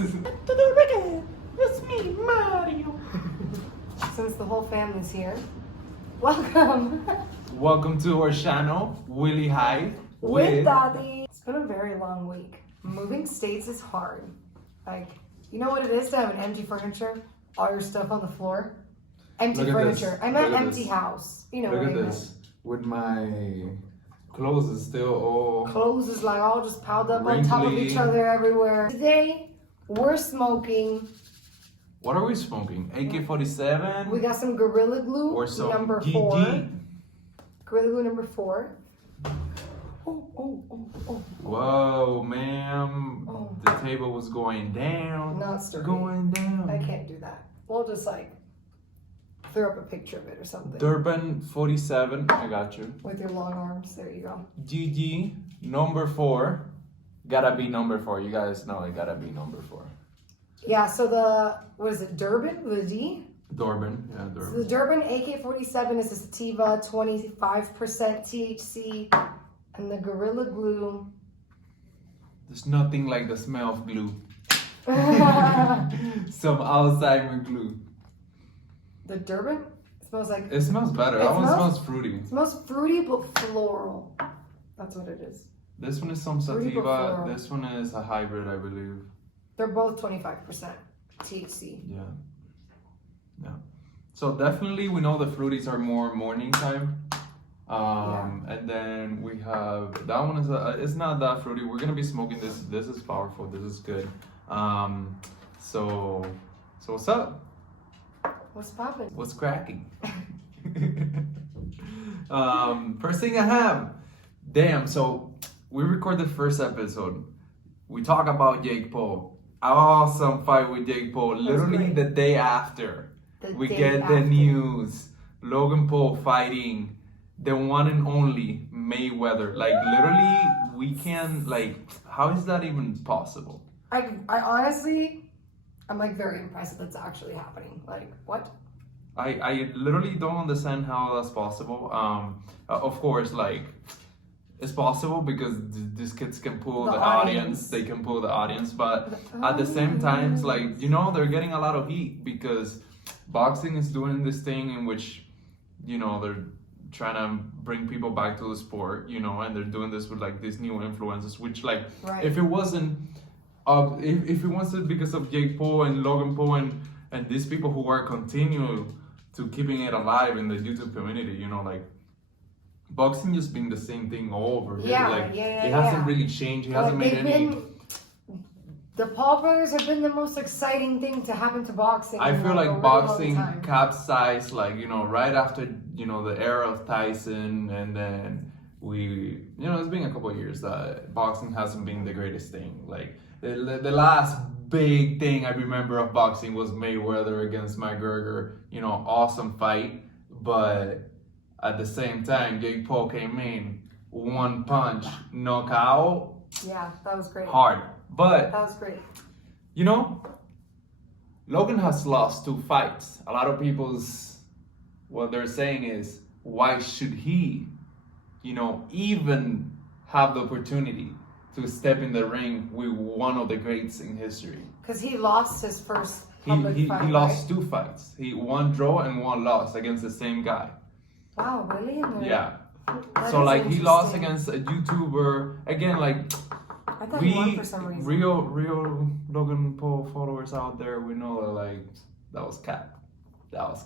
It's me, Mario. Since the whole family's here, welcome. Welcome to our channel, Willy High with Taty. It's been a very long week. Moving states is hard. Like, you know what it is to have an empty furniture? All your stuff on the floor? Empty furniture. I meant empty house. You know what I mean? Look at this. With my clothes is still all... Clothes is like all just piled up wrinkly. on top of each other everywhere. Today, we're smoking... What are we smoking? AK-47? We got some Gorilla Glue, or some number GG. 4. Gorilla Glue number 4. Oh. Whoa, ma'am. Oh. The table was going down. Not sturdy. Going down. I can't do that. We'll just like throw up a picture of it or something. Durban 47. I got you. With your long arms. There you go. GG number 4. Gotta be number 4. You guys know it gotta be number 4. Yeah, so what is it, Durban with a D? Durban, yeah, Durban. So the Durban AK-47 is a sativa, 25% THC, and the Gorilla Glue. There's nothing like the smell of glue. Some Alzheimer glue. The Durban? It smells like... It smells better. That one smells fruity. It smells fruity but floral. That's what it is. This one is some Fruity but sativa. floral. This one is a hybrid, I believe. They're both 25% THC. Yeah. Yeah. So definitely we know the fruities are more morning time. And then we have that one is it's not that fruity. We're gonna be smoking this. This is powerful. This is good. So what's up? What's poppin'? What's cracking? First thing I have. Damn. So we record the first episode. We talk about Jake Paul. Awesome fight with Jake Paul. Literally the day after, we get the news. Logan Paul fighting the one and only Mayweather. Like literally, we can like. How is that even possible? I honestly, I'm like very impressed that's actually happening. Like what? I literally don't understand how that's possible. Of course, like. It's possible because these kids can pull the audience. They can pull the audience, but at the same time, it's like, you know, they're getting a lot of heat because boxing is doing this thing in which, you know, they're trying to bring people back to the sport, you know, and they're doing this with like these new influences, which like, if it wasn't, if it wasn't because of Jake Paul and Logan Paul and these people who are continue to keeping it alive in the YouTube community, you know, like. Boxing just been the same thing all over. It hasn't really changed. It hasn't made any. The Paul brothers have been the most exciting thing to happen to boxing. I feel like boxing capsized, like, you know, right after, you know, the era of Tyson, and then you know, it's been a couple of years that boxing hasn't been the greatest thing. Like the last big thing I remember of boxing was Mayweather against McGregor. You know, awesome fight, but. At the same time, Jake Paul came in, one punch, knockout. Yeah, that was great. Hard. But, that was great. You know, Logan has lost 2 fights. A lot of what they're saying is, why should he, you know, even have the opportunity to step in the ring with one of the greats in history? Because he lost his first public fight, he lost 2 fights. He 1 draw and 1 loss against the same guy. Wow, really? Yeah. So like he lost against a YouTuber. Again, like I thought he won for some reason. Real Logan Paul followers out there, we know that like that was cap. That was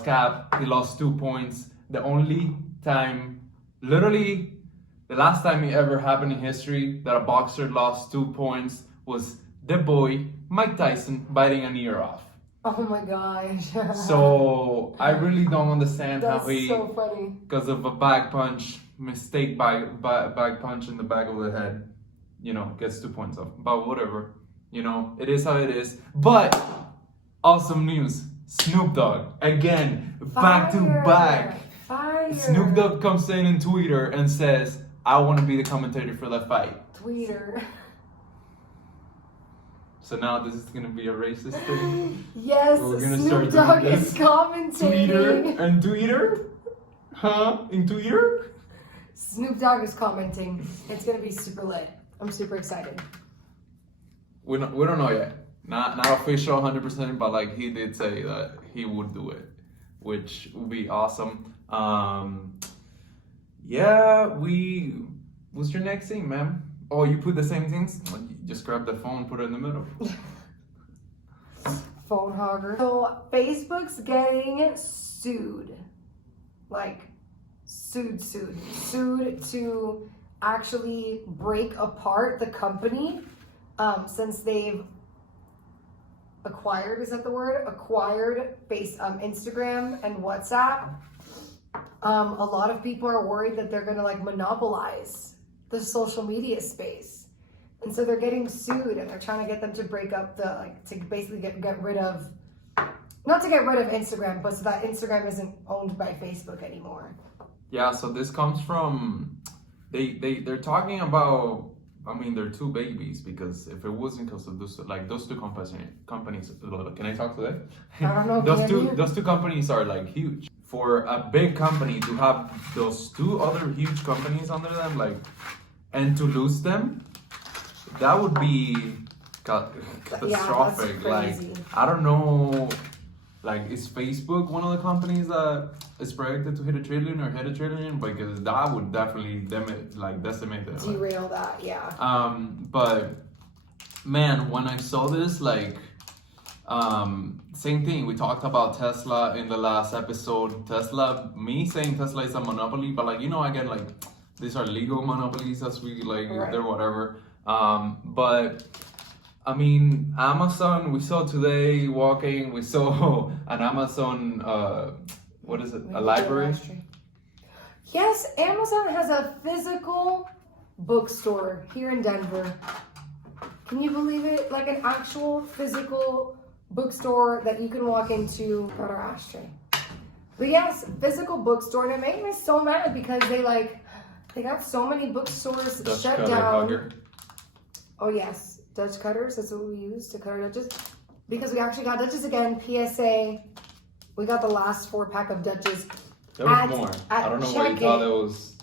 cap. He lost 2 points. The only time, literally the last time it ever happened in history that a boxer lost 2 points was the boy Mike Tyson biting an ear off. Oh my gosh. So I really don't understand how he, so funny. Because of a back punch, mistake back punch in the back of the head, you know, gets 2 points off. But whatever, you know, it is how it is. But awesome news, Snoop Dogg again, back to back. Fire. Snoop Dogg comes in Twitter and says, "I want to be the commentator for that fight." Twitter. So now this is gonna be a racist thing. Yes, Snoop Dogg is commentating. Twitter? Huh? In Twitter? Snoop Dogg is commenting. It's gonna be super lit. I'm super excited. we don't know yet. Not official 100%, but like he did say that he would do it, which would be awesome. Yeah, what's your next thing, ma'am? Oh, you put the same things? You just grab the phone, put it in the middle. Phone hogger. So Facebook's getting sued. Like, sued to actually break apart the company since they've acquired, is that the word? Acquired Instagram and WhatsApp. A lot of people are worried that they're gonna like monopolize the social media space. And so they're getting sued and they're trying to get them to break up to basically get rid of, not to get rid of Instagram, but so that Instagram isn't owned by Facebook anymore. Yeah, so this comes from, they're talking about, I mean, they're two babies, because if it wasn't because of those two companies, can I talk today? I don't know. those two companies are like huge. For a big company to have those two other huge companies under them, like, and to lose them, that would be catastrophic. Yeah, that's crazy. Like, I don't know, like, is Facebook one of the companies that is projected to hit $1 trillion or hit $1 trillion? Because that would definitely decimate it. Derail that, yeah. But man, when I saw this, like, same thing. We talked about Tesla in the last episode. Me saying Tesla is a monopoly, but like, again, like, these are legal monopolies, as we like, right. They're whatever. But I mean, Amazon, we saw today walking, we saw an Amazon, what is it? A library? Yes, Amazon has a physical bookstore here in Denver. Can you believe it? Like an actual physical bookstore that you can walk into. Got our ashtray. But yes, physical bookstore. And it made me so mad because they got so many bookstores Dutch shut down. Hugger. Oh yes, Dutch cutters. That's what we use to cut our Dutches. Because we actually got Dutches again. PSA. We got the last 4-pack of Dutches. There was more. I don't know why you thought it was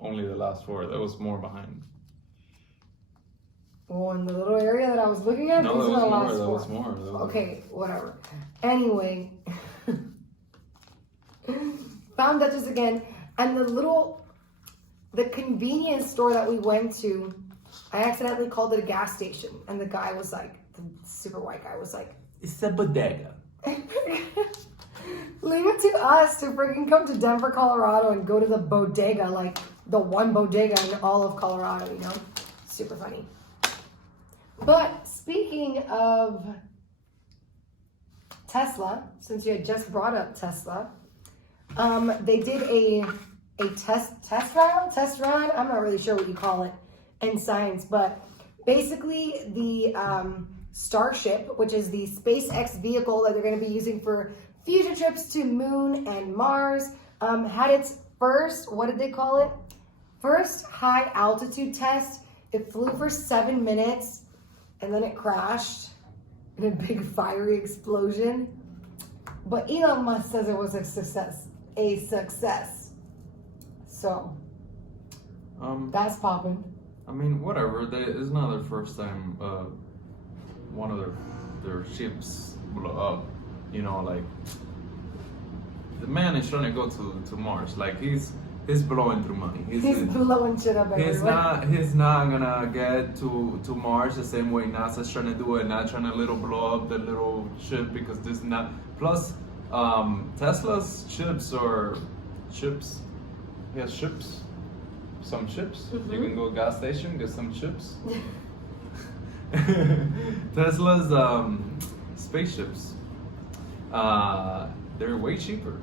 only the last 4. There was more behind. Well, in the little area that I was looking at, no, these are the last 4. There was more. Okay, whatever. Anyway, found Dutchess again, and the convenience store that we went to, I accidentally called it a gas station, and the guy was like, the super white guy was like, "It's a bodega." Leave it to us to freaking come to Denver, Colorado, and go to the bodega, like the one bodega in all of Colorado, Super funny. But speaking of Tesla, since you had just brought up Tesla, they did a test run. I'm not really sure what you call it in science, but basically the Starship, which is the SpaceX vehicle that they're going to be using for future trips to Moon and Mars, had its first, what did they call it? First high altitude test. It flew for 7 minutes. And then it crashed in a big fiery explosion. But Elon Musk says it was a success. So, that's popping. I mean, whatever. It's not their first time one of their ships blew up. Like, the man is trying to go to Mars. Like, he's blowing through money. He's blowing shit up everywhere. He's not gonna get to Mars the same way NASA's trying to do it, not trying to blow up the little ship, because this is not. Plus, Tesla's ships are ships. He has ships. Some ships. Mm-hmm. You can go to a gas station, get some chips. Tesla's spaceships. They're way cheaper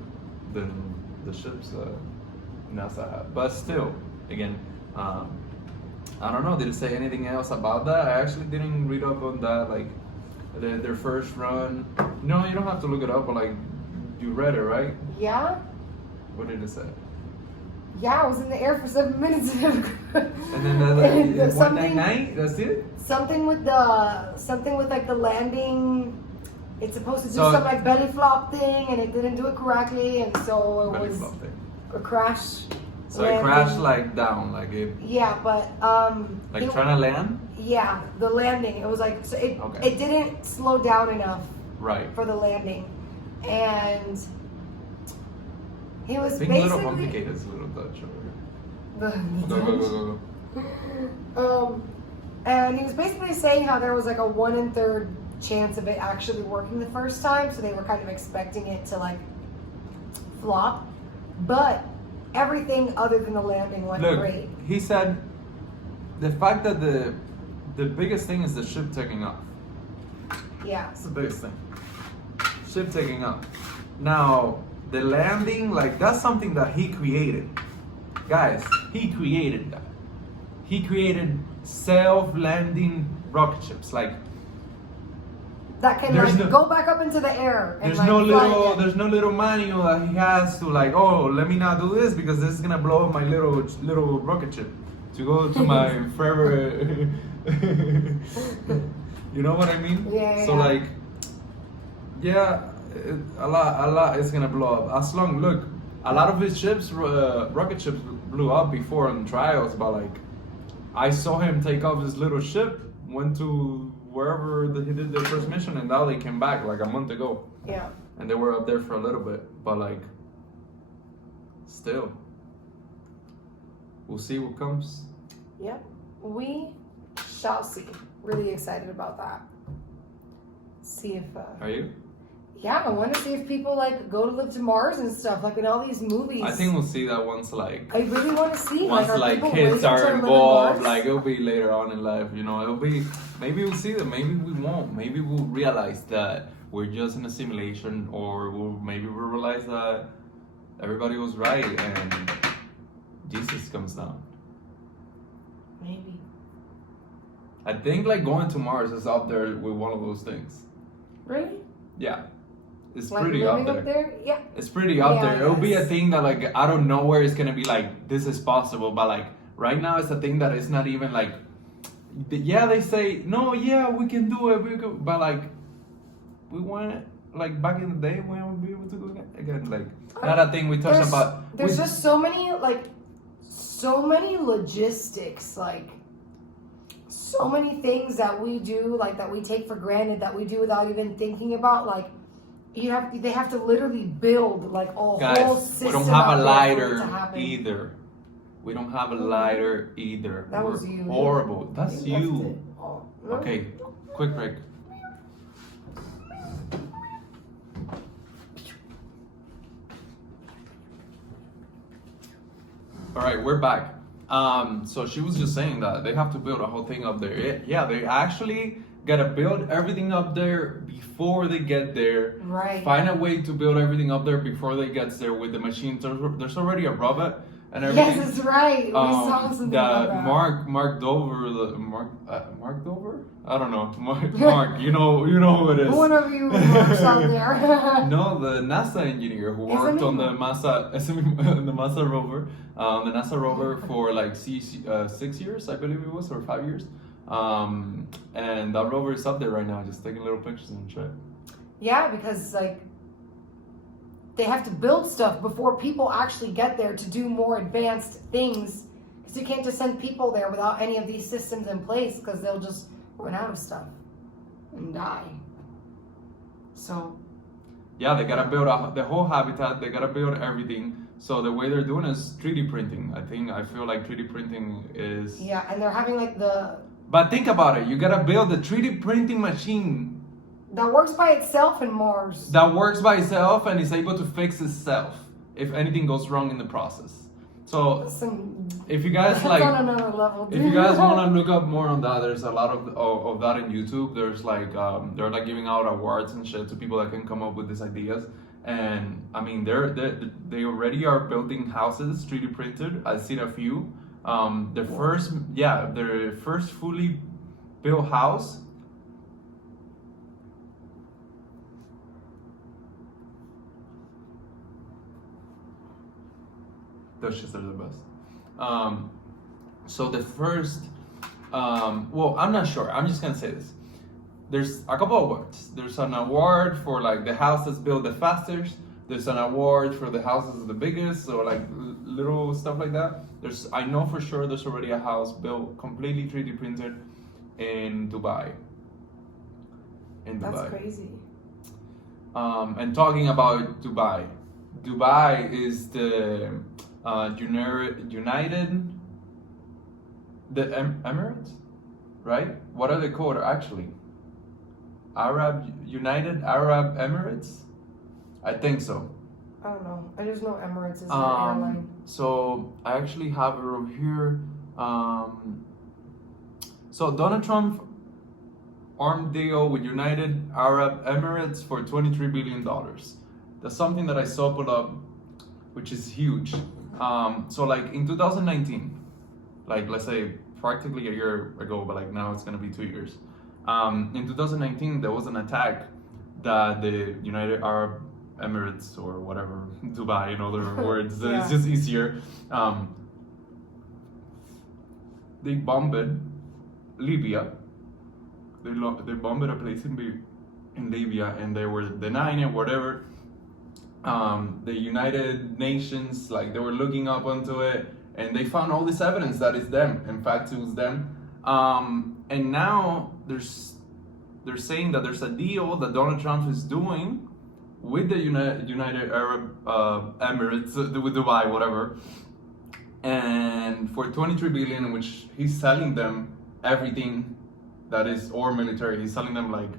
than the ships NASA have. But still, again, I don't know. Did it say anything else about that? I actually didn't read up on that. Like their first run. No, you don't have to look it up. But like, you read it, right? Yeah. What did it say? Yeah, I was in the air for 7 minutes. And then one night. That's it. Something with like the landing. It's supposed to do some like belly flop thing, and it didn't do it correctly, and so it was a crash. So it crashed like down, like it. Yeah, but like trying to land. Yeah, the landing. It was like so it didn't slow down enough. Right. For the landing, and he was Being basically a little complicated, is a little Dutch. Go. And he was basically saying how there was like a 1 1/3 chance of it actually working the first time, so they were kind of expecting it to like flop, but everything other than the landing went great. He said the fact that the biggest thing is the ship taking off. Yeah, that's the biggest thing. Ship taking off. Now the landing, like that's something that he created, guys. He created that. He created self-landing rocket ships, like that can like go back up into the air. And, there's no little manual that he has to like. Oh, let me not do this because this is gonna blow up my little rocket ship to go to my forever. You know what I mean? Yeah. So like, yeah, a lot is gonna blow up. As long look, a lot of his ships, rocket ships, blew up before on trials, but like. I saw him take off his little ship, went to wherever he did the first mission, and now they came back like a month ago. Yeah. And they were up there for a little bit, but like, still, we'll see what comes. Yep, we shall see. Really excited about that. See if. Are you? Yeah, I want to see if people like go to live to Mars and stuff, like in all these movies. I think we'll see that once like. I really want to see once like kids are involved. Like it'll be later on in life, you know. It'll be maybe we'll see them, maybe we won't. Maybe we'll realize that we're just in a simulation, or maybe we'll realize that everybody was right and Jesus comes down. Maybe. I think like going to Mars is up there with one of those things. Really? Yeah. It's like pretty up there. Yeah. It's pretty up there. It'll be a thing that like I don't know where it's gonna be like this is possible, but like right now it's a thing that it's not even like. Yeah, they say no. Yeah, we can do it. But like, we want it like back in the day when we'll be able to do it again. Like not a thing we touched about. There's just so many logistics, like so many things that we do, like that we take for granted, that we do without even thinking about, like. They have to literally build like a whole system. We don't have a lighter either. We don't have a lighter either. That was you. Horrible. That's you. Okay, quick break. All right, we're back. So she was just saying that they have to build a whole thing up there. Yeah, they actually gotta build everything up there before they get there. Right. Find a way to build everything up there before they get there with the machines. There's already a robot and everything. Yes, that's right. We saw something about that. Mark Dover, Mark Dover? I don't know. Mark, you know who it is. One of you works out there. No, the NASA engineer who worked on the NASA rover, the NASA rover for like 6 years, I believe it was, or 5 years. And that rover is up there right now, just taking little pictures and shit. Yeah, because like they have to build stuff before people actually get there to do more advanced things. Because you can't just send people there without any of these systems in place, because they'll just run out of stuff and die. So. Yeah, they gotta build the whole habitat. They gotta build everything. So the way they're doing is 3D printing. I feel like 3D printing is. Yeah, and they're having like the. But think about it. You gotta build a 3D printing machine that works by itself in Mars. That works by itself and is able to fix itself if anything goes wrong in the process. So if you guys like, on another level, if you guys want to look up more on that, there's a lot of that in YouTube. There's like they're like giving out awards and shit to people that can come up with these ideas. And I mean, they already are building houses 3D printed. I've seen a few. Their first fully built house. Those shits are the best. So the first, well, I'm not sure. I'm just gonna say this. There's a couple of awards. There's an award for like the house that's built the fastest. There's an award for the house that's the biggest. So like little stuff like that. I know for sure there's already a house built completely 3D printed in Dubai. That's crazy. And talking about Dubai, Dubai is the Emirates, right? What are they called actually? United Arab Emirates? I think so. I don't know. I just know Emirates is an airline. So I actually have it over here. So Donald Trump armed deal with United Arab Emirates for $23 billion. That's something that I saw put up, which is huge. So like in 2019, like let's say practically a year ago, but like now it's gonna be 2 years. In 2019, there was an attack that the United Arab Emirates or whatever, Dubai, in other words, Yeah. it's just easier. They bombed Libya. They bombed a place in Libya, and they were denying it, whatever. The United Nations, like they were looking up onto it, and they found all this evidence that it's them. In fact, it was them. And now they're saying that there's a deal that Donald Trump is doing with the United Arab Emirates, with Dubai, whatever, and for 23 billion, in which he's selling them everything that is or military. He's selling them like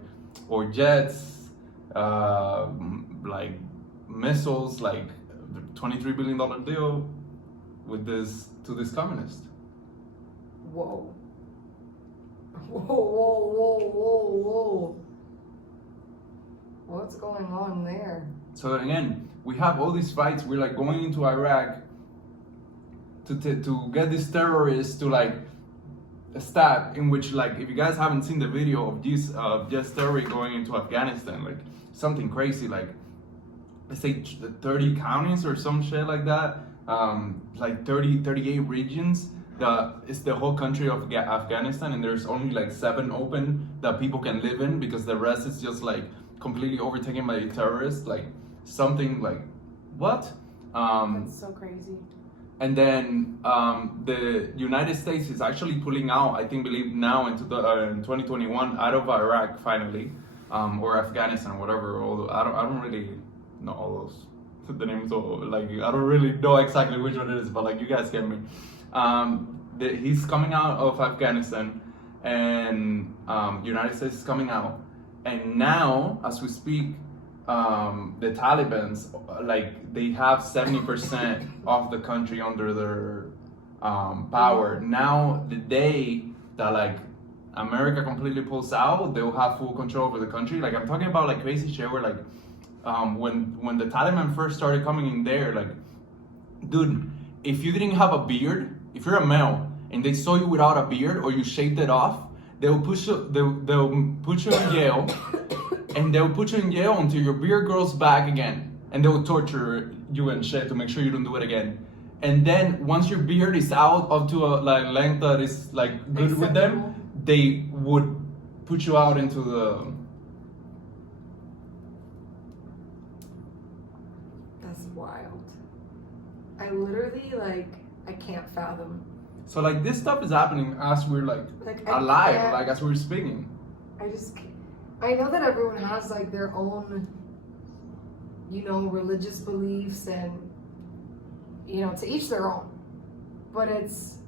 or jets, like missiles, like the $23 billion deal with this to this communist. Whoa. Whoa, whoa, whoa, whoa, whoa. What's going on there? So again, we have all these fights. We're like going into Iraq to get these terrorists to like stab. In which, like, if you guys haven't seen the video of this just terrorists going into Afghanistan, like something crazy, like let's say 30 counties or some shit like that, like 38 regions. It's the whole country of Afghanistan, and there's only like 7 open that people can live in because the rest is just like completely overtaken by terrorists, like something like what? That's so crazy. And then the United States is actually pulling out, I believe now in 2021 out of Iraq finally, or Afghanistan, whatever. Although I don't really know all those the names, of, like I don't really know exactly which one it is, but like you guys get me. He's coming out of Afghanistan, and United States is coming out. And now, as we speak, the Taliban's like they have 70% of the country under their power. Now, the day that like America completely pulls out, they'll have full control over the country. Like I'm talking about like crazy shit where like when the Taliban first started coming in there, like, dude, if you didn't have a beard, if you're a male and they saw you without a beard or you shaved it off, they'll put you in jail, and they'll put you in jail until your beard grows back again, and they will torture you and shit to make sure you don't do it again. And then once your beard is out up to a like length that is like good with them, they would put you out into the. That's wild. I literally I can't fathom. So like this stuff is happening as we're like alive, like as we're speaking. I know that everyone has like their own, religious beliefs, and to each their own. But it's,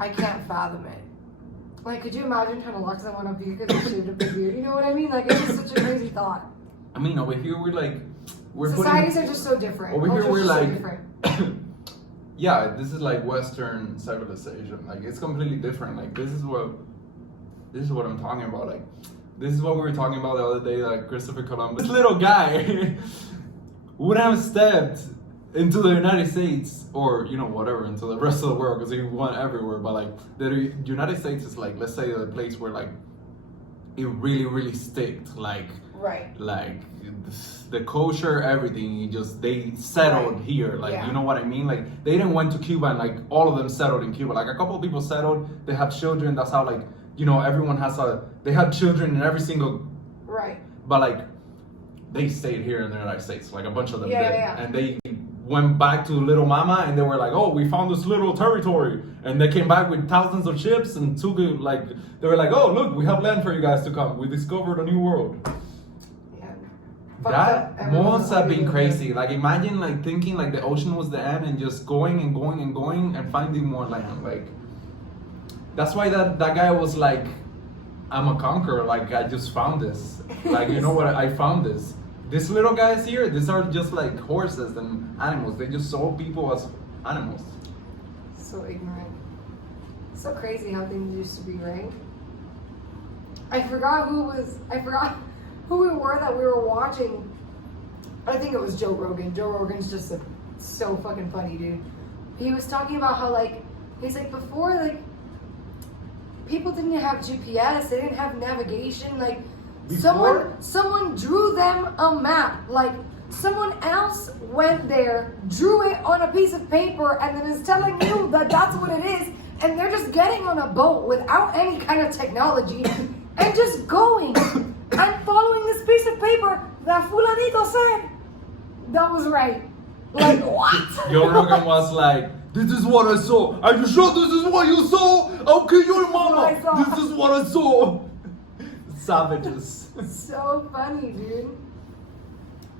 I can't fathom it. Like, could you imagine trying to lock someone up here because they shaved a big beard? You know what I mean? Like, it's just such a crazy thought. I mean, over here we're societies are just so different. Over here we're like, so yeah, this is like Western civilization. Like it's completely different. Like this is what I'm talking about. Like this is what we were talking about the other day. Like Christopher Columbus, this little guy, would have stepped into the United States or whatever into the rest of the world because he went everywhere. But like the United States is like, let's say the place where like it really really sticked. Like right. Like the kosher, everything, they settled right here. Like, yeah. You know what I mean? Like, they didn't went to Cuba and like all of them settled in Cuba. Like a couple of people settled, they have children. That's how like, everyone they have children in every single. Right. But like, they stayed here in the United States, like a bunch of them Yeah, did. yeah. And they went back to Little Mama and they were like, oh, we found this little territory. And they came back with thousands of ships and took it, like, they were like, oh, look, we have land for you guys to come. We discovered a new world. Yeah. That must have been crazy. Like, imagine, like, thinking, like, the ocean was the end and just going and going and going and finding more land. Like, that's why that guy was like, I'm a conqueror. Like, I just found this. Like, you know what? I found this. These little guys here, these are just like horses and animals. They just saw people as animals. So ignorant. So crazy how things used to be, right? I forgot who we were that we were watching. I think it was Joe Rogan. Joe Rogan's just so fucking funny, dude. He was talking about how, like, he's like, before, like, people didn't have GPS, they didn't have navigation, like, someone drew them a map, like, someone else went there, drew it on a piece of paper, and then is telling you that that's what it is, and they're just getting on a boat without any kind of technology, and just going, and following this piece of paper that fulanito said that was right. Like, what? Joe Rogan was like, this is what I saw. Are you sure this is what you saw? I'll kill your mama. This is what I saw. Savages. So funny, dude.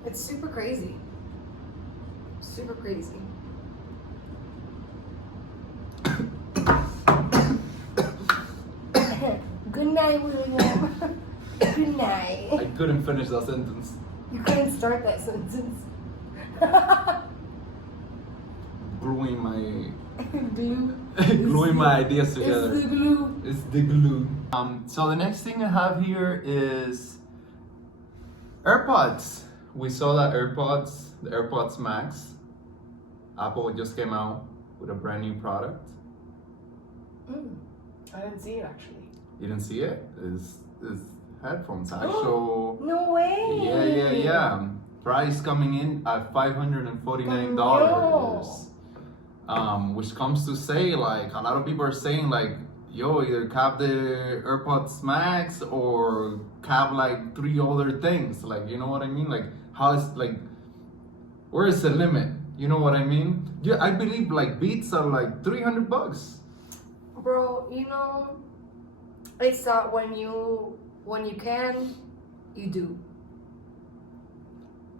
It's super crazy. Super crazy. Good night, William. Good night. I couldn't finish that sentence. You couldn't start that sentence. Gluing my Glue. gluing my ideas together. It's the glue. It's the glue. So the next thing I have here is AirPods. We saw that the AirPods Max. Apple just came out with a brand new product. I didn't see it actually. You didn't see it? It's headphones actual. No way. Yeah. Price coming in at $549. Which comes to say, like, a lot of people are saying, like, yo, either cap the AirPods Max or cap like 3 other things. Like, you know what I mean? Like, how is, like, where is the limit? You know what I mean? Yeah, I believe like Beats are like $300. Bro, you know, it's that when you can, you do.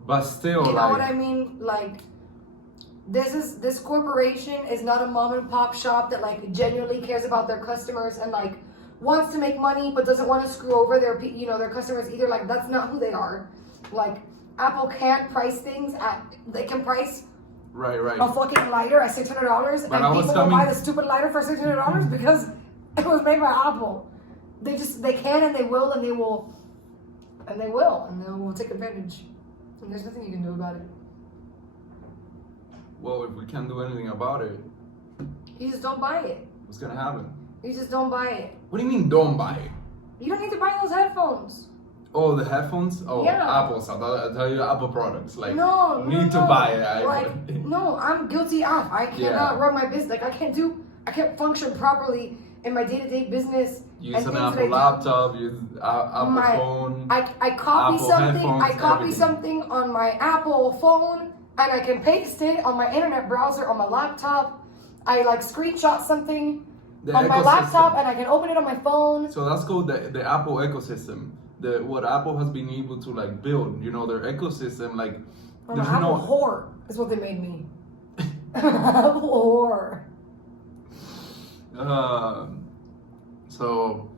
But still, you know like, what I mean? Like, this corporation is not a mom and pop shop that like genuinely cares about their customers and like wants to make money but doesn't want to screw over their their customers either. Like, that's not who they are. Like, Apple can't price things they can price right a fucking lighter at $600 But and people will buy the stupid lighter for $600 because it was made by Apple. They can and they will and they will take advantage. And there's nothing you can do about it. Well, if we can't do anything about it, You just don't buy it. what's gonna happen? You just don't buy it. What do you mean don't buy it? You don't need to buy those headphones. Oh, the headphones? Oh, Yeah. Apple's. I tell you Apple products. Like, No, to buy it. No, I'm guilty of. I cannot run my business. Like, I can't function properly in my day-to-day business. Use an Apple laptop, use Apple phone. I copy Apple something. headphones, I copy everything. something on my Apple phone, and I can paste it on my internet browser on my laptop. I like screenshot something on my laptop, and I can open it on my phone. So that's called the Apple ecosystem. What Apple has been able to like build, their ecosystem. Like, there's Apple whore is what they made me. Apple whore. So,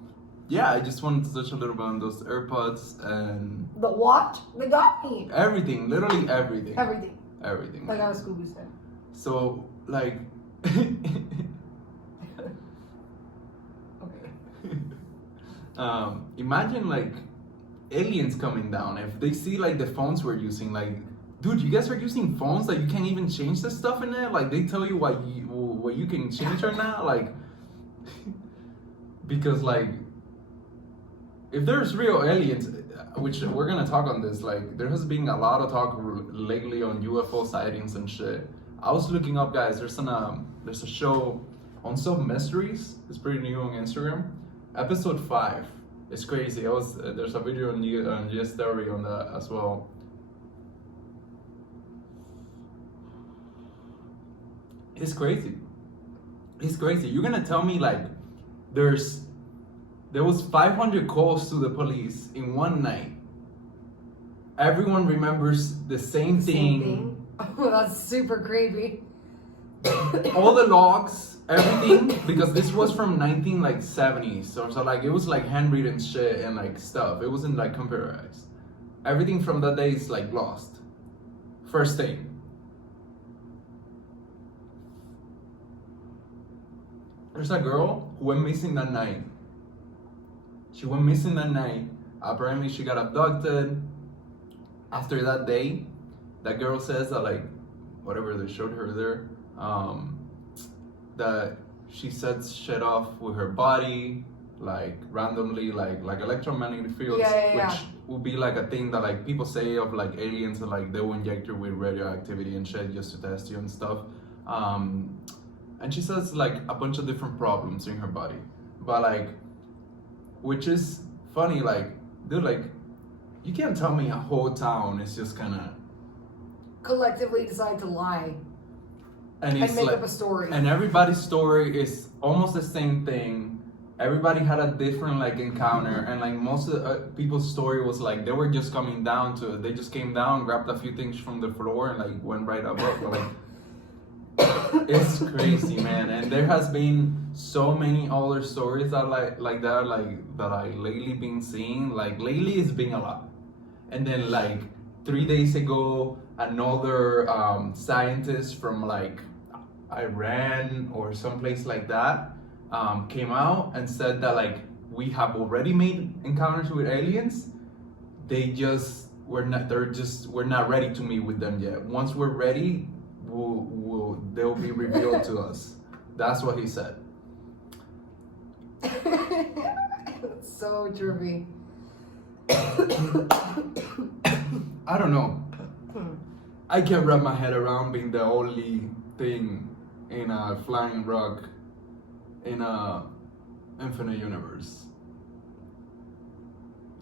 yeah, I just wanted to touch a little bit on those AirPods and The watch, they got me. everything, literally everything. Everything. Like how Scooby said. So, like, Okay. Imagine like aliens coming down. If they see like the phones we're using, like, dude, you guys are using phones that you can't even change the stuff in there. Like, they tell you what you can change or not. Like, because like, if there's real aliens, which we're gonna talk on this, like, there has been a lot of talk lately on UFO sightings and shit. I was looking up, guys. There's a show, Unsolved Mysteries. It's pretty new on Instagram. Episode 5. It's crazy. There's a video on GS Theory on that as well. It's crazy. It's crazy. You're gonna tell me like there was 500 calls to the police in one night. Everyone remembers the same thing. Oh, that's super creepy. All the logs, everything, because this was from 1970s, so like it was like handwritten shit and like stuff. It wasn't like computerized. Everything from that day is like lost. First thing. There's a girl who went missing that night. She went missing that night. Apparently she got abducted. After that day, that girl says that like, whatever they showed her there, that she sets shit off with her body, like randomly, like electromagnetic fields, which would be like a thing that like people say of like aliens, and like they will inject you with radioactivity and shit just to test you and stuff. And she says like a bunch of different problems in her body, but like, which is funny, like, dude, like, you can't tell me a whole town is just kind of collectively decide to lie and make like, up a story. And everybody's story is almost the same thing. Everybody had a different like encounter, and like most of the people's story was like they were just coming down to it. They just came down, grabbed a few things from the floor, and like went right up. But like, it's crazy, man. And there has been so many other stories that like that, like that I lately been seeing. Like lately, it's been a lot. And then like 3 days ago, another scientist from like Iran or someplace like that came out and said that like we have already made encounters with aliens. We're not ready to meet with them yet. Once we're ready, they'll be revealed to us. That's what he said. So trippy. I don't know. I can't wrap my head around being the only thing in a flying rock in a infinite universe.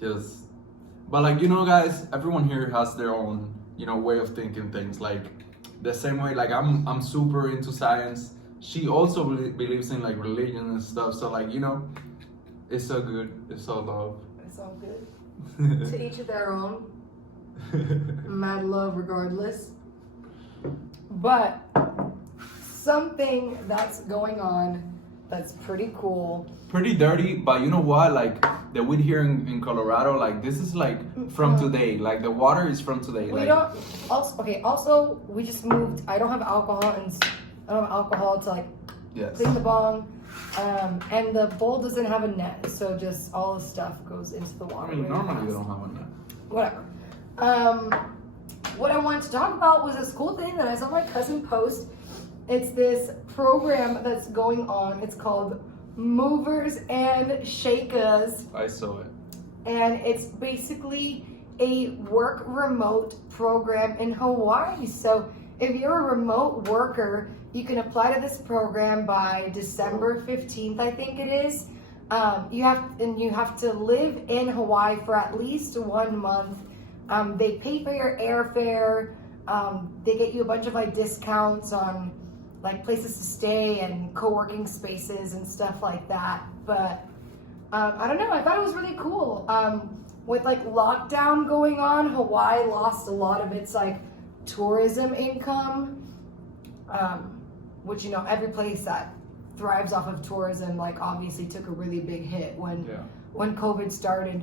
But like, you know, guys, everyone here has their own, you know, way of thinking things. Like the same way, like I'm super into science. She also believes in like religion and stuff. So like, you know, it's so good. It's all love. It's all good. To each of their own. Mad love regardless. But something that's going on that's pretty cool. Pretty dirty, but you know what? Like the weed here in Colorado, like this is like from today. Like the water is from today. We like, don't. Also, we just moved. I don't have alcohol, and I don't have alcohol to like clean the bong. And the bowl doesn't have a net, so just all the stuff goes into the water. I mean, normally they don't have a net. Whatever. What I wanted to talk about was this cool thing that I saw my cousin post. It's this program that's going on. It's called Movers and Shakers. I saw it. And it's basically a work remote program in Hawaii. So if you're a remote worker, you can apply to this program by December 15th, I think it is. You have to live in Hawaii for at least 1 month. They pay for your airfare. They get you a bunch of like discounts on like places to stay and co-working spaces and stuff like that. But I don't know, I thought it was really cool. With like lockdown going on, Hawaii lost a lot of its like tourism income, which, you know, every place that thrives off of tourism like obviously took a really big hit when COVID started.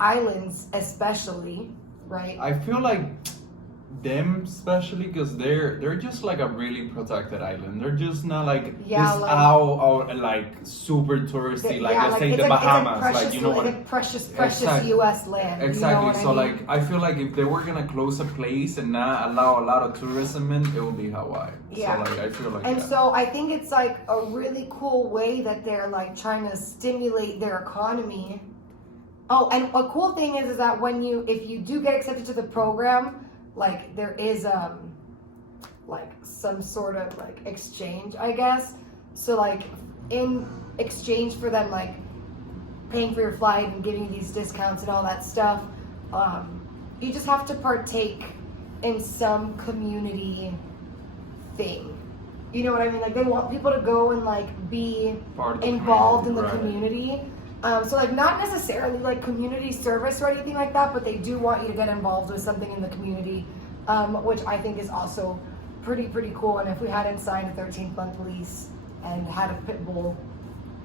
Islands especially, right? I feel like them especially because they're just like a really protected island. They're just not like out like super touristy. Like let's say the Bahamas, like you know what? Like precious U.S. land. Exactly. You know So I mean? like I feel like if they were gonna close a place and not allow a lot of tourism in, it would be Hawaii. Yeah. So like I feel like. And so I think it's like a really cool way that they're like trying to stimulate their economy. Oh, and a cool thing is that if you do get accepted to the program, like there is like some sort of like exchange, I guess. So like in exchange for them like paying for your flight and giving you these discounts and all that stuff, you just have to partake in some community thing. You know what I mean? Like they want people to go and like be involved in the community. So like not necessarily like community service or anything like that, but they do want you to get involved with something in the community, which I think is also pretty cool. And if we hadn't signed a 13-month lease and had a pit bull,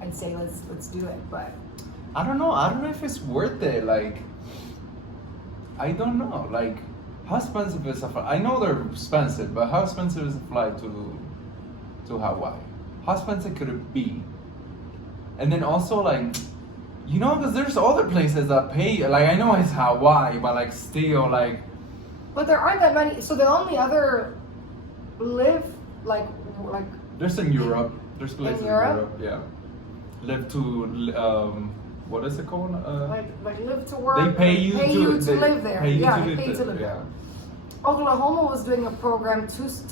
I'd say let's do it. But I don't know if it's worth it. Like I don't know. Like how expensive is a flight? I know they're expensive, but how expensive is a flight to Hawaii? How expensive could it be? And then also like, you know, because there's other places that pay. Like I know it's Hawaii, but like still like. But there aren't that many. So the only other live like. There's in Europe. There's places in Europe. Yeah. Live to what is it called? Like live to work. They pay you to live there. Pay you yeah, to they live pay you to there. live Yeah. there. Oklahoma was doing a program. Tulsa,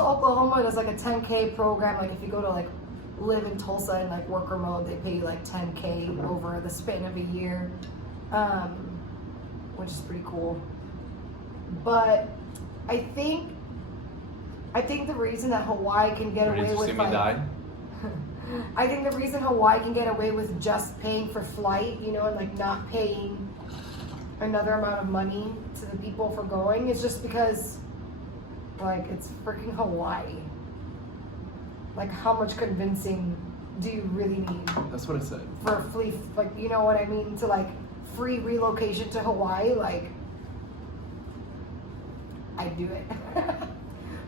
Oklahoma does like a 10K program. Like if you go to like live in Tulsa and like work remote, they pay you like 10K over the span of a year, which is pretty cool. But I think the reason that Hawaii can get away with like, I think the reason Hawaii can get away with just paying for flight, you know, and like not paying another amount of money to the people for going is just because like it's freaking Hawaii. Like how much convincing do you really need? That's what I said. For a free, like, you know what I mean? To like free relocation to Hawaii, like I'd do it.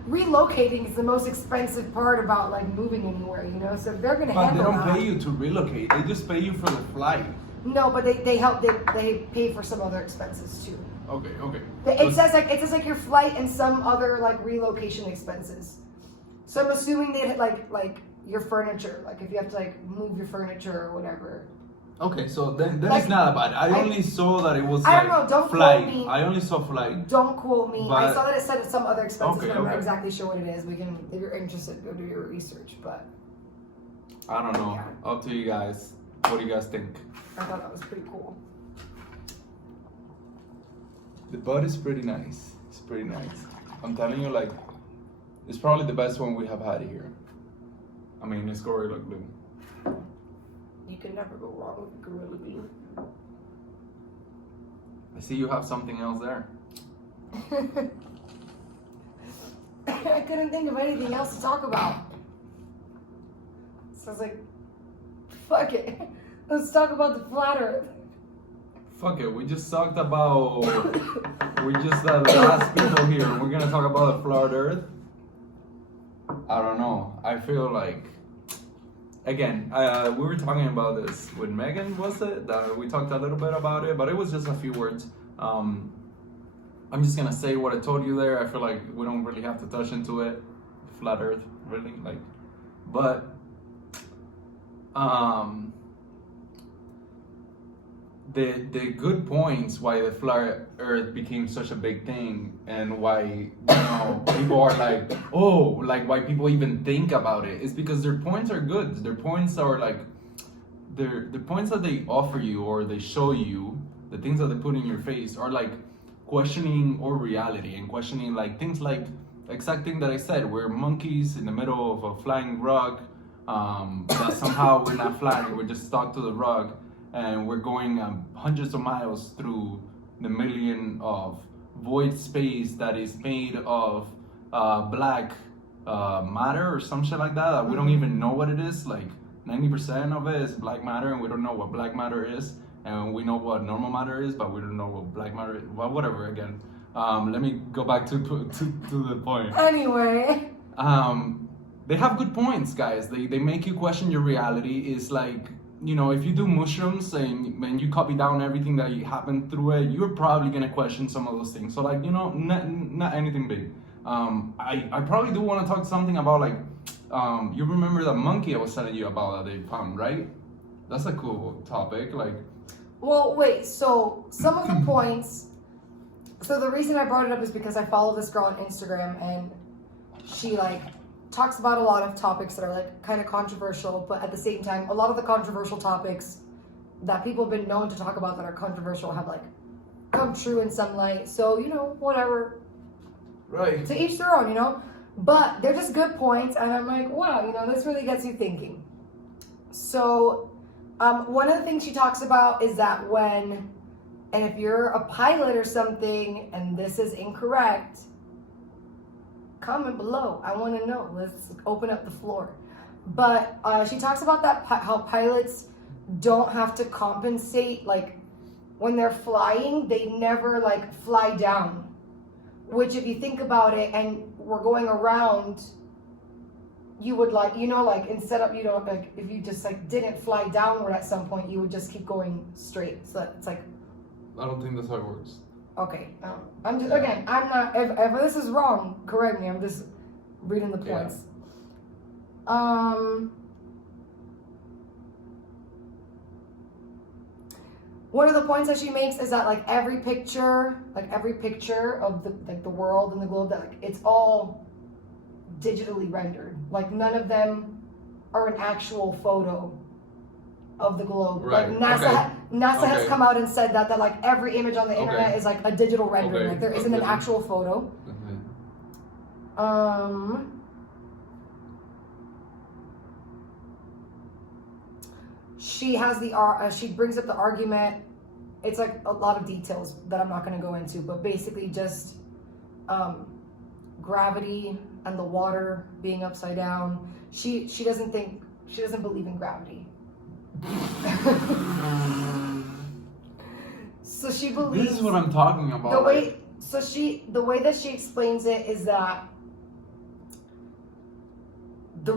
Relocating is the most expensive part about like moving anywhere, you know. So if they're gonna handle that. But they don't pay you to relocate. They just pay you for the flight. No, but they help. They pay for some other expenses too. Okay. It says like your flight and some other like relocation expenses. So I'm assuming they like your furniture, like if you have to like move your furniture or whatever. Okay, so then like, it's not bad. I only saw that it was I like don't know, don't flight. quote me. I only saw flight. Don't quote me. But, I saw that it said some other expenses, but I'm not okay. exactly sure what it is. We can, if you're interested, go do your research. But I don't know. Yeah. Up to you guys. What do you guys think? I thought that was pretty cool. The bud is pretty nice. It's pretty nice. I'm telling you, like, it's probably the best one we have had here. I mean, it's Gorilla Glue. You can never go wrong with Gorilla Glue. I see you have something else there. I couldn't think of anything else to talk about. So I was like, fuck it. Let's talk about the flat earth. Fuck it, we just talked about, we just the last people here. We're gonna talk about the flat earth. I don't know. I feel like, again, we were talking about this with Megan, was it? That we talked a little bit about it, but it was just a few words. I'm just gonna say what I told you there. I feel like we don't really have to touch into it. Flat earth, really, like, but, the good points why the flat earth became such a big thing and why, you know, people are like, oh, like why people even think about it is because their points are good. Their points are like, the points that they offer you or they show you, the things that they put in your face are like questioning our reality and questioning like things like the exact thing that I said, we're monkeys in the middle of a flying rug, that somehow we're not flying, we're just stuck to the rug. And we're going hundreds of miles through the million of void space that is made of black matter or some shit like that. We don't even know what it is. Like 90% of it is black matter, and we don't know what black matter is. And we know what normal matter is, but we don't know what black matter is. Well, whatever. Again, let me go back to the point. Anyway, they have good points, guys. They make you question your reality. It's like, you know, if you do mushrooms and you copy down everything that happened through it, you're probably gonna question some of those things. So like, you know, not anything big. I probably do want to talk something about like, you remember that monkey I was telling you about that they found, right? That's a cool topic. Like, well, wait. So some of the points. So the reason I brought it up is because I follow this girl on Instagram and she like talks about a lot of topics that are like kind of controversial, but at the same time, a lot of the controversial topics that people have been known to talk about that are controversial have like come true in some light. So, you know, whatever. Right. To each their own, you know? But they're just good points, and I'm like, wow, you know, this really gets you thinking. So, one of the things she talks about is that and if you're a pilot or something, and this is incorrect, comment below. I want to know. Let's open up the floor. But she talks about that how pilots don't have to compensate, like when they're flying, they never like fly down. Which, if you think about it, and we're going around, you would like, you know, like instead of, you know, like if you just like didn't fly downward at some point, you would just keep going straight. So it's like, I don't think that's how it works. okay, I'm just, again, I'm not, if this is wrong, correct me, I'm just reading the points. One of the points that she makes is that like every picture of the world and the globe, that like it's all digitally rendered. Like none of them are an actual photo of the globe. Right. Like NASA has come out and said that like every image on the internet is like a digital rendering. Like there isn't an actual photo. She has she brings up the argument. It's like a lot of details that I'm not going to go into, but basically just gravity and the water being upside down. She doesn't believe in gravity. So she believes. This is what I'm talking about. The way that she explains it is that the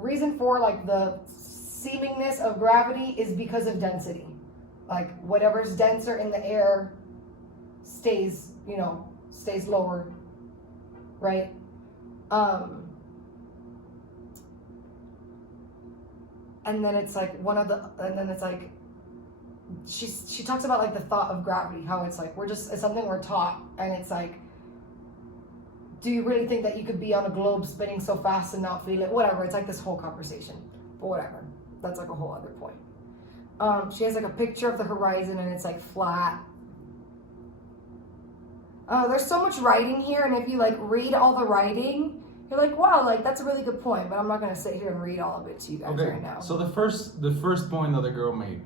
reason for like the seemingness of gravity is because of density. Like whatever's denser in the air stays lower, right? And then it's like she talks about like the thought of gravity, how it's like it's something we're taught, and it's like, do you really think that you could be on a globe spinning so fast and not feel it? Whatever, it's like this whole conversation, but whatever, that's like a whole other point. She has like a picture of the horizon and it's like flat. There's so much writing here, and if you like read all the writing, you're like, wow, like that's a really good point, but I'm not gonna sit here and read all of it to you guys right now. So the first point that the girl made,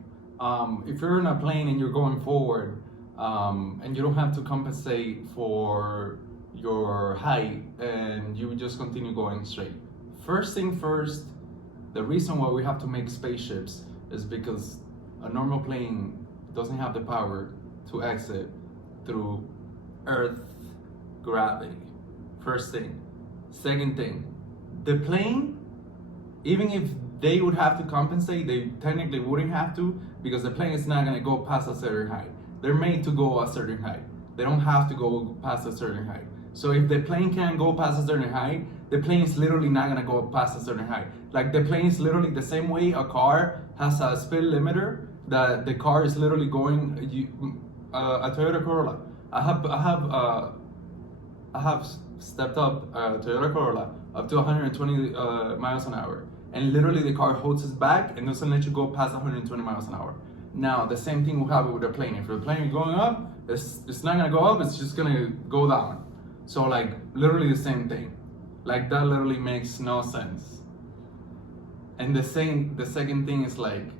if you're in a plane and you're going forward, and you don't have to compensate for your height, and you just continue going straight. First thing first, the reason why we have to make spaceships is because a normal plane doesn't have the power to exit through Earth gravity. First thing. Second thing, the plane, even if they would have to compensate, they technically wouldn't have to, because the plane is not going to go past a certain height. They're made to go a certain height. They don't have to go past a certain height. So if the plane can't go past a certain height, the plane is literally not going to go past a certain height. Like the plane is literally the same way a car has a speed limiter, that the car is literally going, a Toyota Corolla. I have stepped up a Toyota Corolla up to 120 miles an hour, and literally the car holds its back and doesn't let you go past 120 miles an hour. Now the same thing will happen with the plane. If the plane is going up, it's not gonna go up, it's just gonna go down. So like literally the same thing. Like that literally makes no sense. And the second thing is like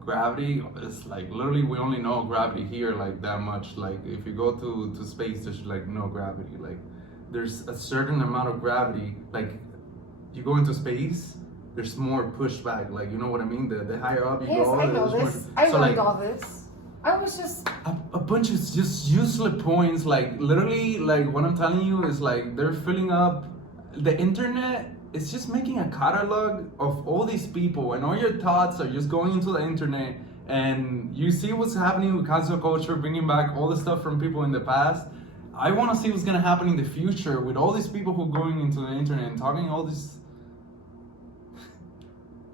gravity is like literally we only know gravity here like that much. Like if you go to space, there's like no gravity. Like there's a certain amount of gravity. Like you go into space, there's more pushback. Like you know what I mean? The higher up you go, I know this. I learned all this. I was just a bunch of just useless points. Like literally, like what I'm telling you is like they're filling up the internet. It's just making a catalog of all these people, and all your thoughts are just going into the internet, and you see what's happening with cancel culture, bringing back all the stuff from people in the past. I want to see what's gonna happen in the future with all these people who are going into the internet and talking all this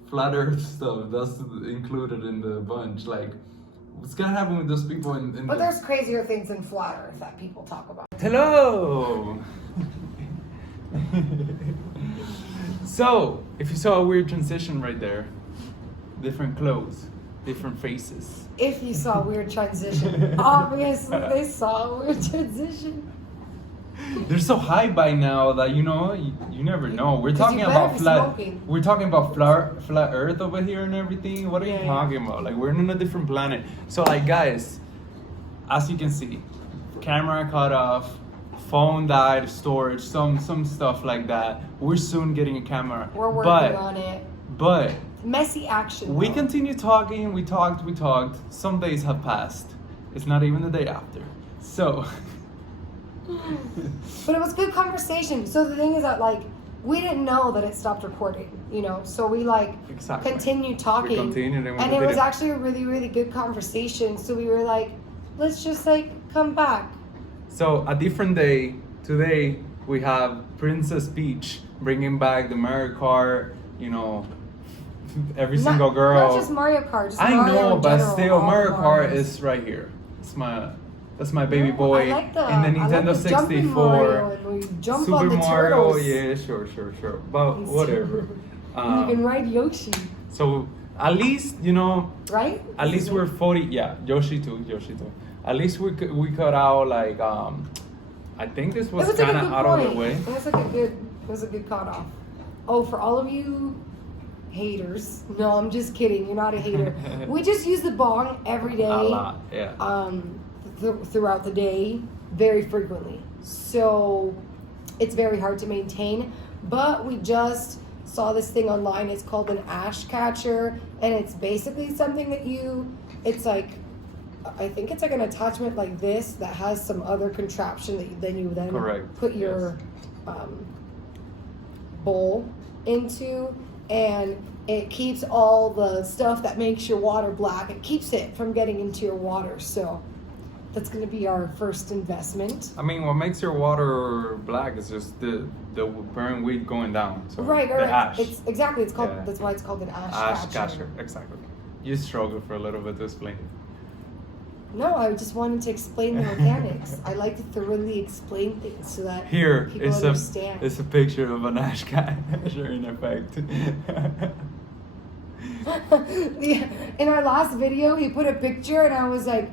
flat Earth stuff. That's included in the bunch. Like, what's gonna happen with those people? But there's crazier things in flat Earth that people talk about. Hello. So, if you saw a weird transition right there, different clothes. different faces. If you saw a weird transition, obviously they saw a weird transition. They're so high by now that you never know. We're talking you about better be flat. smoking. We're talking about flat Earth over here and everything. What are you Yeah. talking about? Like we're on a different planet. So like guys, as you can see, camera cut off, phone died, storage, some stuff like that. We're soon getting a camera. We're working on it. But Messy action. we though. continue talking. We talked. Some days have passed. It's not even the day after. So. But it was good conversation. So the thing is that like we didn't know that it stopped recording, so we like Exactly. continued talking. We continued and it was actually a really, really good conversation. So we were like, let's just like come back. So a different day. Today we have Princess Peach bringing back the Mario Kart. Every single girl. Not just Mario Kart. Just I Mario know, in but general, still, all Mario Kart Marios. is right here. That's my baby boy. I like the, and the Nintendo I like the jumping 64. Mario and we jump Super on the Mario, turtles. yeah, sure. But whatever. And you can ride Yoshi, So at least right? at least we're 40. Yeah, Yoshi too. At least we cut out like I think this was It like a kind of good out point. of the way. It was a good cutoff. Oh, for all of you haters, no, I'm just kidding. You're not a hater. We just use the bong every day. A lot, yeah. Throughout the day, very frequently. So it's very hard to maintain. But we just saw this thing online. It's called an ash catcher, and it's basically something that it's like, I think it's like an attachment like this that has some other contraption that you then Correct. put your bowl into, and it keeps all the stuff that makes your water black. It keeps it from getting into your water. So that's going to be our first investment. I mean, what makes your water black is just the burn weed going down. So Right. the ash. It's called. Yeah. That's why it's called an ash Ash catcher. catcher, exactly. You struggled for a little bit to explain. No, I just wanted to explain the mechanics. I like to thoroughly explain things so that Here people is understand. a picture of an ash catcher in effect. In our last video, he put a picture, and I was like,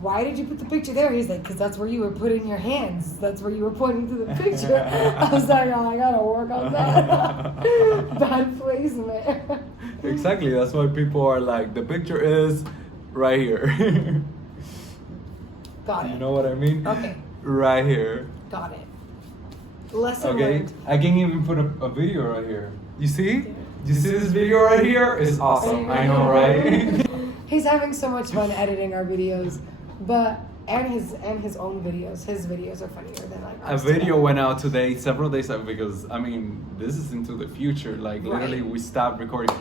why did you put the picture there? He's like, because that's where you were putting your hands. That's where you were pointing to the picture. I was like, oh, I gotta work on that. Bad placement. Exactly, that's why people are like, the picture is right here. Got it. You know what I mean? Okay. Right here. Got it. Lesson Okay, learned. I can even put a video right here. You see? You see this video right here? It's awesome. I know, right? He's having so much fun editing our videos, and his own videos. His videos are funnier than like A ours video today. went out today, several days ago, because I mean, this is into the future. Like literally, Right. we stopped recording.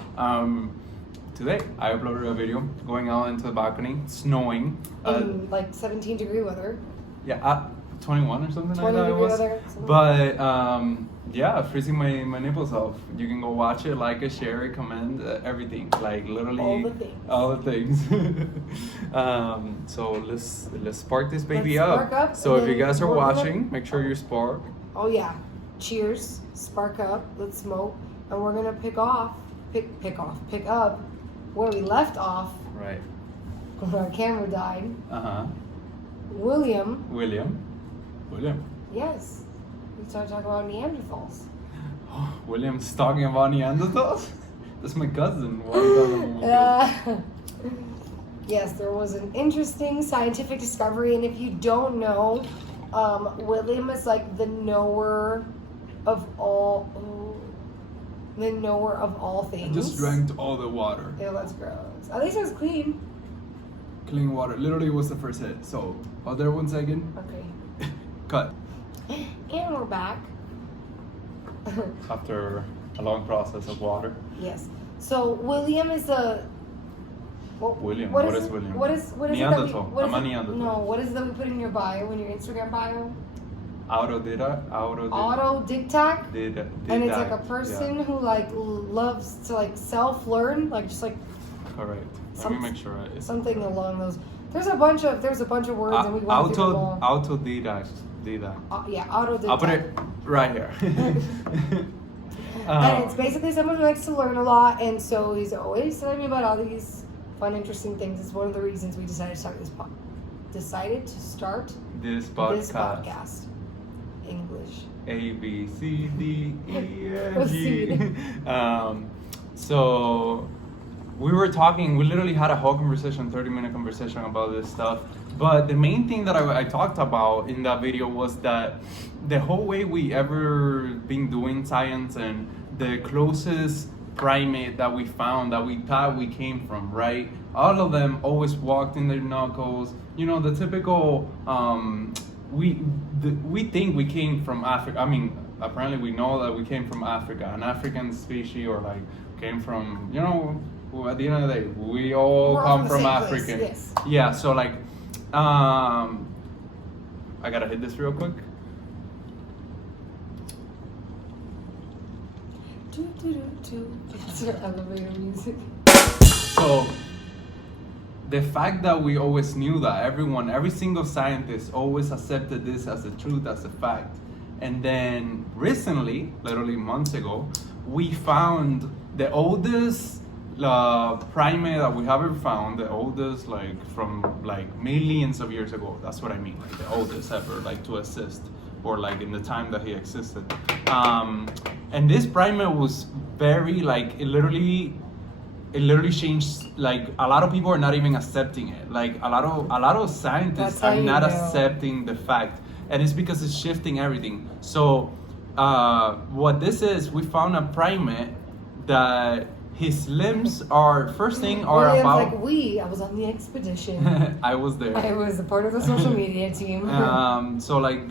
Today I uploaded a video going out into the balcony, snowing. In like 17-degree weather. Yeah, 21 or something like 20 that it degree was. weather, something. But yeah, freezing my nipples off. You can go watch it, like it, share it, comment, everything. Like literally All the things. So let's spark this baby Let's up. spark up, So and if you then guys are we're gonna- watching, make sure you spark. Oh yeah. Cheers. Spark up. Let's smoke. And we're gonna pick up where we left off Right. when our camera died. William. William. Yes. We started talking about Neanderthals. William's talking about Neanderthals? That's my cousin. Why are you talking about my cousin? Yes, there was an interesting scientific discovery, and if you don't know, William is like the knower of all I things. just drank all the water. Ew, that's gross. At least it was clean. Clean water. Literally was the first hit. So, hold there 1 second. Okay. Cut. And we're back. After a long process of water. Yes. So William is a. William. What is it- William? What is Neanderthal. what is I'm a it- Neanderthal. No, what is it that we put in your bio, in your Instagram bio? Autodidact. Autodidact. And it's like a Yeah. person who like loves to like self-learn, like just like Correct. Let Some- me make sure. It's something along those. There's a bunch of words, and we went through them all. Autodidact. Yeah, autodidact. I'll put it right here. And it's basically someone who likes to learn a lot, and so he's always telling me about all these fun, interesting things. It's one of the reasons we decided to start this this podcast. podcast. English. A B C D E F Proceed. G. So we were talking. We literally had a whole conversation, 30-minute conversation about this stuff. But the main thing that I talked about in that video was that the whole way we ever been doing science and the closest primate that we found that we thought we came from, right? All of them always walked in their knuckles. You know, the typical. We think we came from Africa. I mean, apparently we know that we came from Africa, an African species, or like came from, you know, at the end of the day, we all come from Africa. Yes. Yeah, so like, I gotta hit this real quick. That's our elevator music. So the fact that we always knew that, every single scientist always accepted this as a truth, as a fact. And then recently, literally months ago, we found the oldest primate that we have ever found, the oldest like from like millions of years ago. That's what I mean, like the oldest ever, like to exist, or like in the time that he existed. And this primate was very like, it literally changed. Like a lot of people are not even accepting it. Like a lot of scientists are not accepting the fact, and it's because it's shifting everything. So what this is, we found a primate that his limbs are William's about. like I was on the expedition. I was there. I was a part of the social media team. So like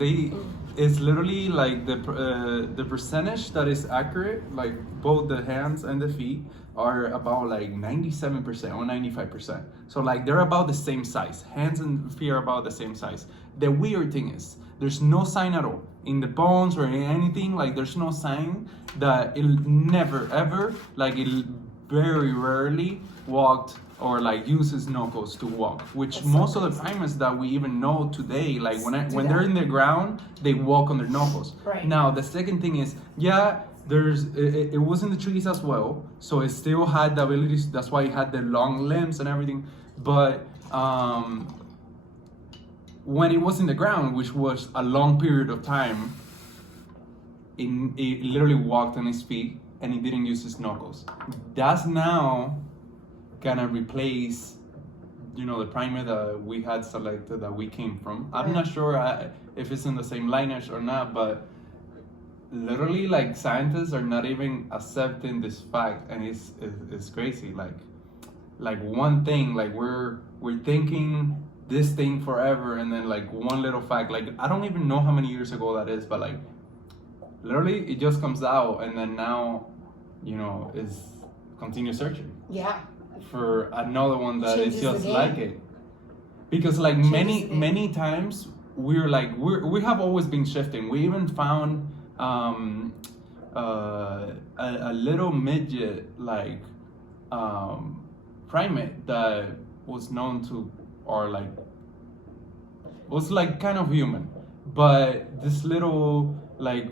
it's literally like the percentage that is accurate, like both the hands and the feet are about like 97% or 95%. So like they're about the same size. Hands and feet are about the same size. The weird thing is there's no sign at all in the bones or in anything. Like there's no sign that it never ever, like it very rarely walked or like uses knuckles to walk, which That's most so of the crazy. primates that we even know today, like when Do they're that. in the ground, they walk on their knuckles. Right. Now the second thing is, it was in the trees as well, so it still had the abilities. That's why it had the long limbs and everything. But when it was in the ground, which was a long period of time, it literally walked on its feet and it didn't use its knuckles. That's now gonna replace, you know, the primate that we had selected that we came from. I'm not sure if it's in the same lineage or not, but literally, like, scientists are not even accepting this fact, and it's crazy. Like one thing, like we're thinking this thing forever, and then like one little fact, like I don't even know how many years ago that is, but like literally it just comes out, and then now, you know, is continue searching Yeah. for another one that Changes is the just game. like it. Because like Changes the game. many times we have always been shifting. We even found a little midget like primate that was known to, or like was like kind of human, but this little like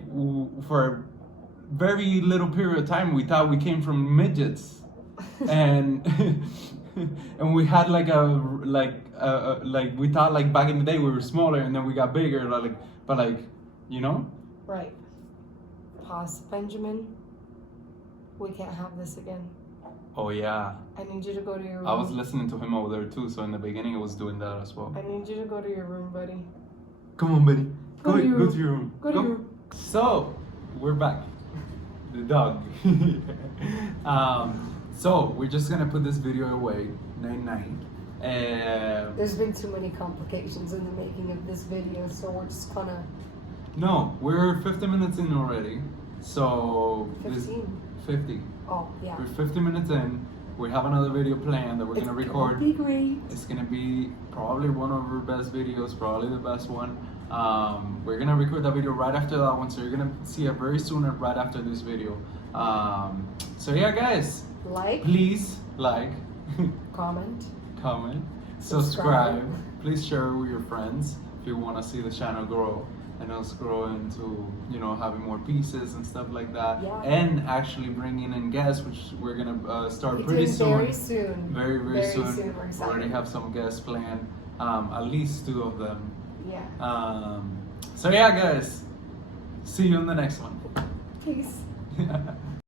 for a very little period of time we thought we came from midgets. And and we had like we thought like back in the day we were smaller, and then we got bigger, like, but like, you know. Right. Pause, Benjamin. We can't have this again. Oh yeah, I need you to go to your room. I was listening to him over there too, so in the beginning I was doing that as well. I need you to go to your room, buddy. Come on, buddy, Go to your go to your room. Go to your room. So we're back. The dog. So we're just gonna put this video away. 9-9. There's been too many complications in the making of this video, so we're just gonna. No, we're 50 minutes in already. So 15. 50. Oh, yeah. We're 50 minutes in. We have another video planned that we're gonna record. It's gonna be great. It's gonna be probably one of our best videos, probably the best one. We're gonna record that video right after that one, so you're gonna see it very soon, right after this video. So yeah, guys, please like, comment, subscribe. Please share with your friends if you want to see the channel grow. and us grow into, you know, having more pieces and stuff like that. Yeah. And actually bringing in guests, which we're gonna start We're pretty doing soon. Very soon. Very soon. We're We excited. already have some guests planned, at least 2 of them. Yeah. So yeah, guys, see you in the next one. Peace. Yeah.